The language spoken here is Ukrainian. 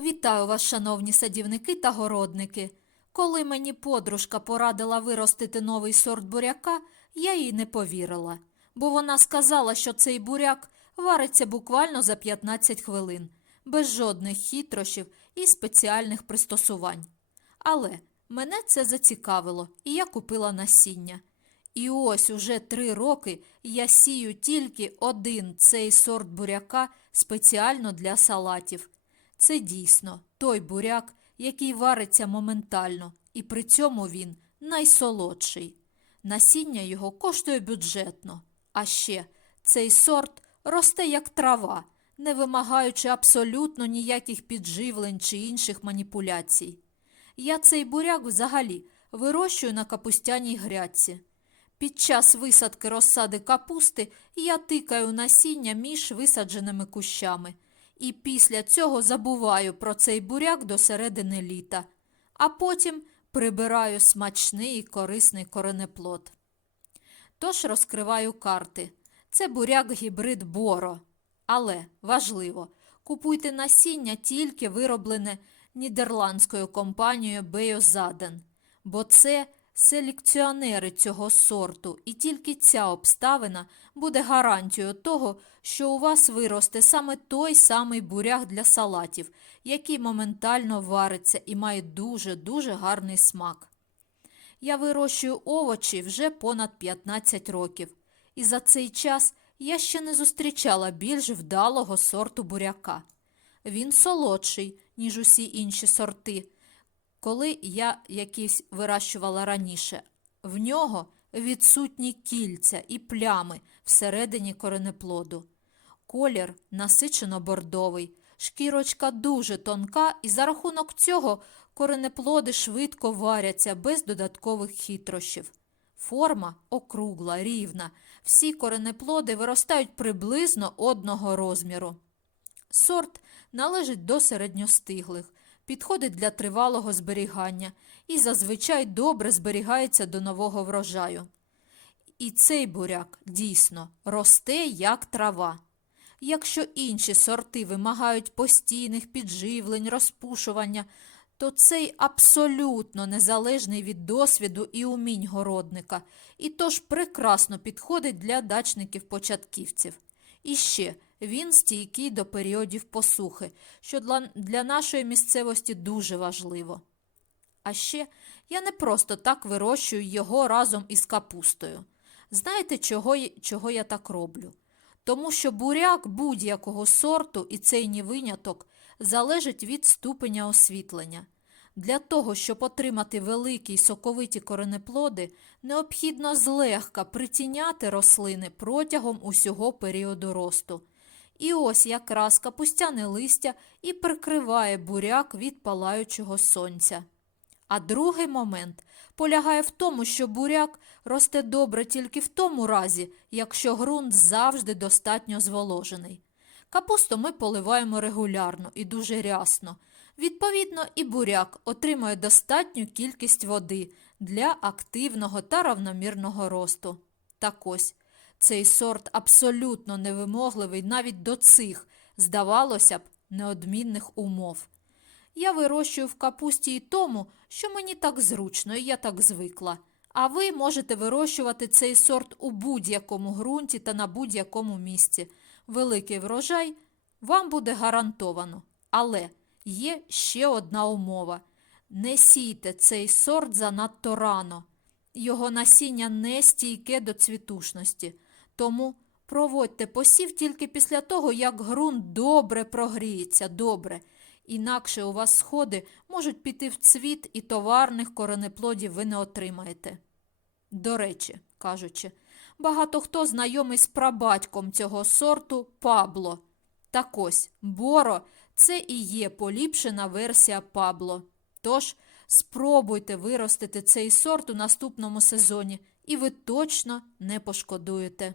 Вітаю вас, шановні садівники та городники. Коли мені подружка порадила виростити новий сорт буряка, я їй не повірила, бо вона сказала, що цей буряк вариться буквально за 15 хвилин, без жодних хитрощів і спеціальних пристосувань. Але мене це зацікавило, і я купила насіння. І ось уже три роки я сію тільки один цей сорт буряка спеціально для салатів. Це дійсно той буряк, який вариться моментально, і при цьому він найсолодший. Насіння його коштує бюджетно. А ще цей сорт росте як трава, не вимагаючи абсолютно ніяких підживлень чи інших маніпуляцій. Я цей буряк взагалі вирощую на капустяній грядці. Під час висадки розсади капусти я тикаю насіння між висадженими кущами і після цього забуваю про цей буряк до середини літа, а потім прибираю смачний і корисний коренеплод. Тож розкриваю карти. Це буряк гібрид Боро. Але важливо, купуйте насіння тільки вироблене нідерландською компанією Бейозаден, бо це селекціонери цього сорту, і тільки ця обставина буде гарантією того, що у вас виросте саме той самий буряк для салатів, який моментально вариться і має дуже-дуже гарний смак. Я вирощую овочі вже понад 15 років, і за цей час я ще не зустрічала більш вдалого сорту буряка. Він солодший, ніж усі інші сорти, коли я якийсь вирощувала раніше. В нього відсутні кільця і плями всередині коренеплоду. Колір насичено бордовий, шкірочка дуже тонка, і за рахунок цього коренеплоди швидко варяться без додаткових хитрощів. Форма округла, рівна. Всі коренеплоди виростають приблизно одного розміру. Сорт належить до середньостиглих, підходить для тривалого зберігання і зазвичай добре зберігається до нового врожаю. І цей буряк дійсно росте як трава. Якщо інші сорти вимагають постійних підживлень, розпушування, то цей абсолютно незалежний від досвіду і умінь городника, і тож прекрасно підходить для дачників-початківців. І ще він стійкий до періодів посухи, що для, нашої місцевості дуже важливо. А ще я не просто так вирощую його разом із капустою. Знаєте, чого, чого я так роблю? Тому що буряк будь-якого сорту, і цей не виняток, залежить від ступеня освітлення. Для того, щоб отримати великі й соковиті коренеплоди, необхідно злегка притіняти рослини протягом усього періоду росту. І ось якраз капустяне листя і прикриває буряк від палаючого сонця. А другий момент полягає в тому, що буряк росте добре тільки в тому разі, якщо ґрунт завжди достатньо зволожений. Капусту ми поливаємо регулярно і дуже рясно. Відповідно, і буряк отримує достатню кількість води для активного та равномірного росту. Так ось, цей сорт абсолютно невимогливий навіть до цих, здавалося б, неодмінних умов. Я вирощую в капусті і тому, що мені так зручно і я так звикла. А ви можете вирощувати цей сорт у будь-якому ґрунті та на будь-якому місці. Великий врожай вам буде гарантовано. Але є ще одна умова: не сійте цей сорт занадто рано. Його насіння не стійке до цвітушності. Тому проводьте посів тільки після того, як ґрунт добре прогріється, добре. Інакше у вас сходи можуть піти в цвіт, і товарних коренеплодів ви не отримаєте. До речі, кажучи, багато хто знайомий з прабатьком цього сорту Пабло. Так ось, Боро це і є поліпшена версія Пабло. Тож спробуйте виростити цей сорт у наступному сезоні, і ви точно не пошкодуєте.